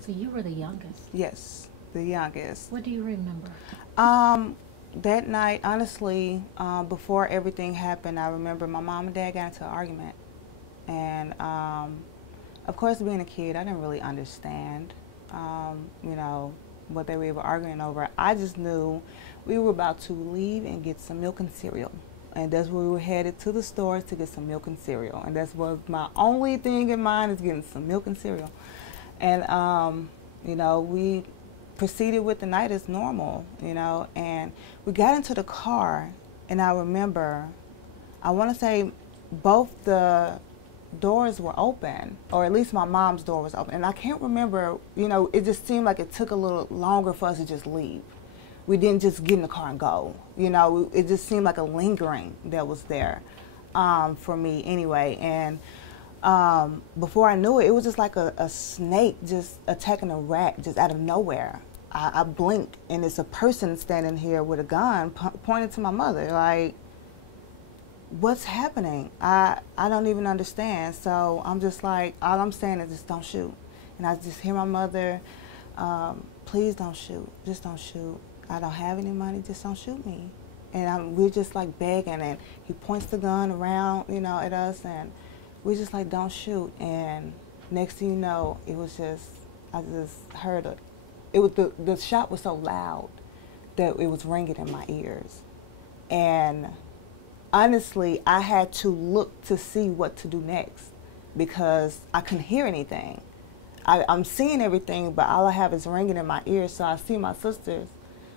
So you were the youngest? Yes, the youngest. What do you remember? That night, honestly, before everything happened, I remember my mom and dad got into an argument. And, of course, being a kid, I didn't really understand, you know, what they were arguing over. I just knew we were about to leave and get some milk and cereal. And that's where we were headed, to the stores to get some milk and cereal. And that's what my only thing in mind is getting some milk and cereal. And, you know, we proceeded with the night as normal, you know, and we got into the car, and I remember, I want to say both the doors were open, or at least my mom's door was open, and I can't remember, you know, it just seemed like it took a little longer for us to just leave. We didn't just get in the car and go, you know, it just seemed like a lingering that was there, for me anyway. And before I knew it, it was just like a snake just attacking a rat just out of nowhere. I blinked, and it's a person standing here with a gun pointing to my mother, like, what's happening? I don't even understand. So I'm just like, all I'm saying is just don't shoot. And I just hear my mother, please don't shoot, just don't shoot. I don't have any money, just don't shoot me. And we're just like begging, and he points the gun around, you know, at us, and we're just like, don't shoot. And next thing you know, it was just, I just heard the shot was so loud that it was ringing in my ears. And honestly, I had to look to see what to do next because I couldn't hear anything. I'm seeing everything, but all I have is ringing in my ears. So I see my sisters.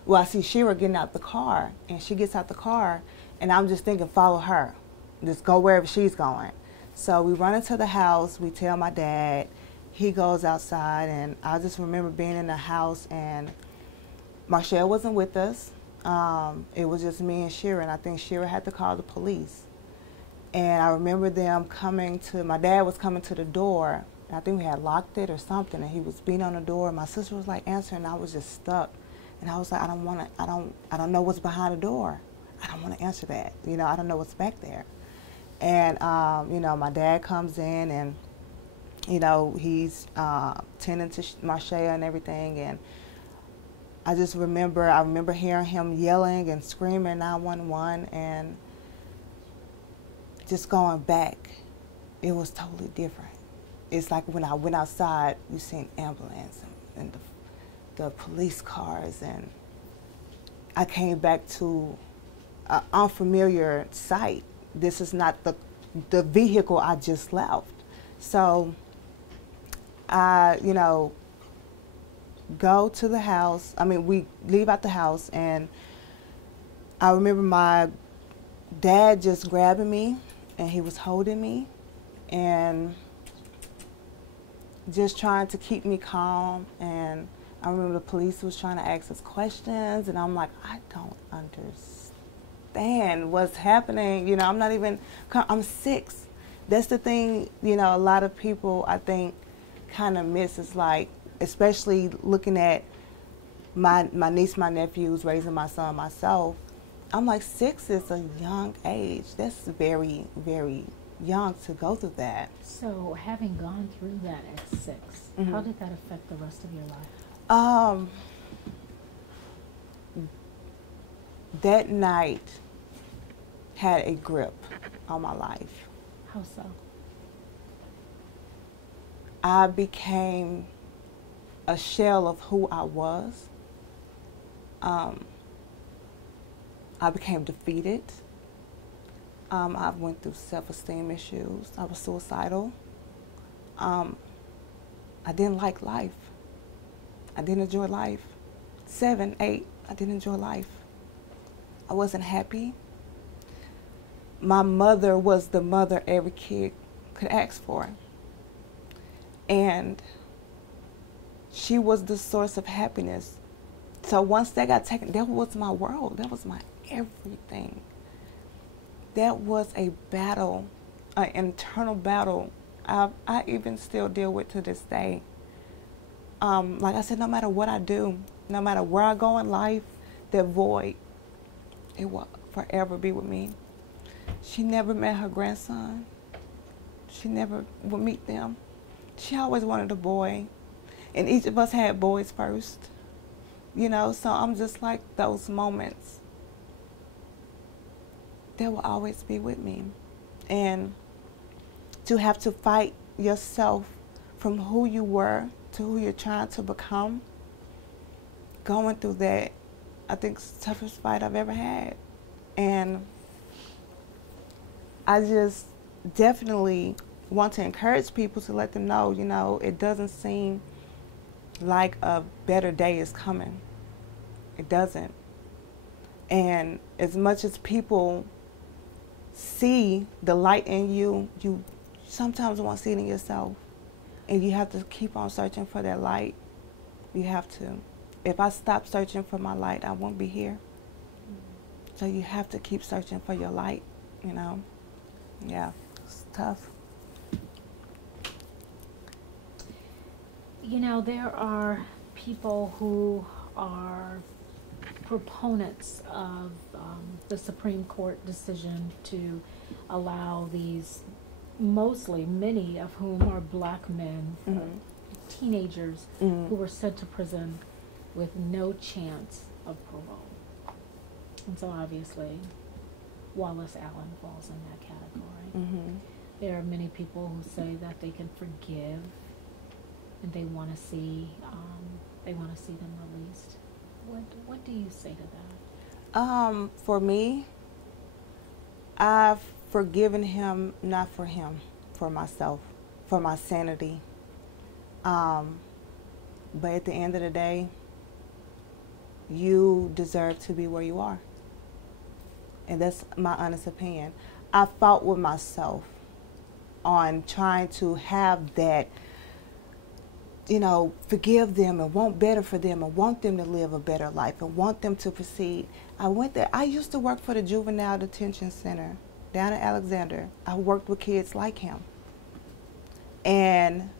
Well, I see Shira getting out the car, and she gets out the car, and I'm just thinking, follow her. Just go wherever she's going. So we run into the house. We tell my dad. He goes outside, and I just remember being in the house, and Marshall wasn't with us. It was just me and Shira, and I think Shira had to call the police. And I remember them coming to, my dad was coming to the door, and I think we had locked it or something, and he was beating on the door. My sister was like answering, and I was just stuck. And I was like, I don't know what's behind the door. I don't want to answer that. You know, I don't know what's back there. And, you know, my dad comes in, and, you know, he's tending to Marshall and everything, and I just remember, hearing him yelling and screaming 911, and just going back, it was totally different. It's like when I went outside, you seen ambulance and the police cars, and I came back to an unfamiliar sight. This is not the vehicle I just left. So I, you know, go to the house. I mean, we leave out the house, and I remember my dad just grabbing me, and he was holding me and just trying to keep me calm. And I remember the police was trying to ask us questions, and I'm like, I don't understand what's happening. You know, I'm 6. That's the thing, you know, a lot of people, I think, kind of miss, is like, especially looking at my niece, my nephews, raising my son myself. I'm like, 6 is a young age. That's very, very young to go through that. So having gone through that at 6, Mm-hmm. how did that affect the rest of your life? That night had a grip on my life. How so? I became a shell of who I was. I became defeated. I went through self-esteem issues. I was suicidal. I didn't like life. I didn't enjoy life. 7, 8, I didn't enjoy life. I wasn't happy. My mother was the mother every kid could ask for. And she was the source of happiness. So once that got taken, that was my world. That was my everything. That was a battle, an internal battle I even still deal with to this day. Like I said, no matter what I do, no matter where I go in life, that void, it will forever be with me. She never met her grandson. She never would meet them. She always wanted a boy. And each of us had boys first, you know, so I'm just like, those moments, they will always be with me. And to have to fight yourself from who you were to who you're trying to become, going through that, I think it's the toughest fight I've ever had. And I just definitely want to encourage people to let them know, you know, it doesn't seem like a better day is coming. It doesn't. And as much as people see the light in you, you sometimes won't see it in yourself. And you have to keep on searching for that light. You have to. If I stop searching for my light, I won't be here. So you have to keep searching for your light, you know. Yeah, it's tough. You know, there are people who are proponents of the Supreme Court decision to allow these, mostly, many of whom are black men, teenagers, who were sent to prison with no chance of parole. And so obviously, Wallace Allen falls in that category. There are many people who say that they can forgive, and they want to see them released. What do you say to that? For me, I've forgiven him, not for him, for myself, for my sanity. But at the end of the day, you deserve to be where you are. And that's my honest opinion. I fought with myself on trying to have that, you know, forgive them and want better for them and want them to live a better life and want them to proceed. I went there. I used to work for the Juvenile Detention Center down in Alexander. I worked with kids like him. And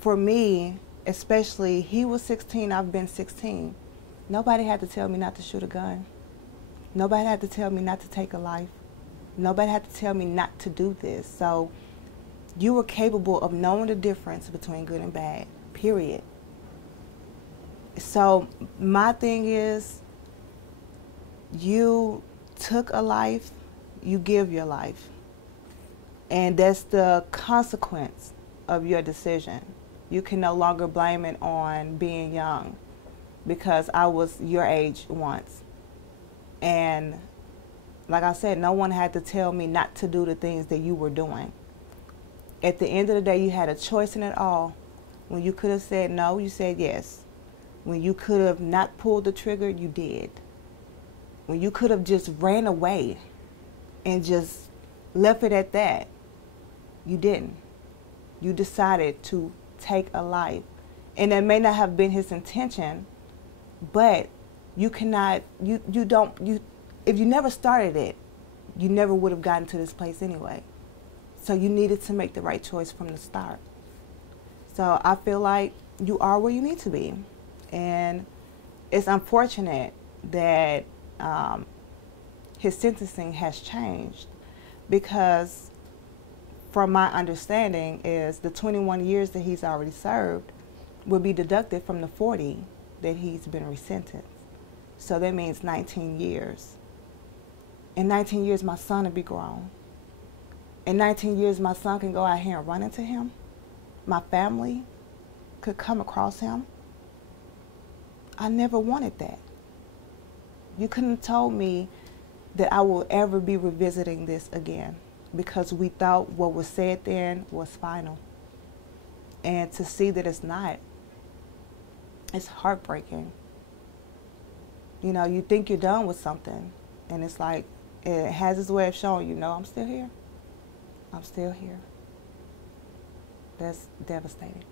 for me, especially, he was 16, I've been 16. Nobody had to tell me not to shoot a gun. Nobody had to tell me not to take a life. Nobody had to tell me not to do this. So you were capable of knowing the difference between good and bad, period. So my thing is, you took a life, you give your life. And that's the consequence of your decision. You can no longer blame it on being young, because I was your age once. And like I said, no one had to tell me not to do the things that you were doing. At the end of the day, you had a choice in it all. When you could have said no, you said yes. When you could have not pulled the trigger, you did. When you could have just ran away and just left it at that, you didn't. You decided to take a life. And that may not have been his intention, but you cannot, if you never started it, you never would have gotten to this place anyway. So you needed to make the right choice from the start. So I feel like you are where you need to be. And it's unfortunate that his sentencing has changed, because from my understanding is the 21 years that he's already served will be deducted from the 40 that he's been resentenced. So that means 19 years. In 19 years, my son will be grown. In 19 years, my son can go out here and run into him. My family could come across him. I never wanted that. You couldn't have told me that I will ever be revisiting this again, because we thought what was said then was final. And to see that it's not, it's heartbreaking. You know, you think you're done with something, and it's like, it has its way of showing you, no, I'm still here. I'm still here. That's devastating.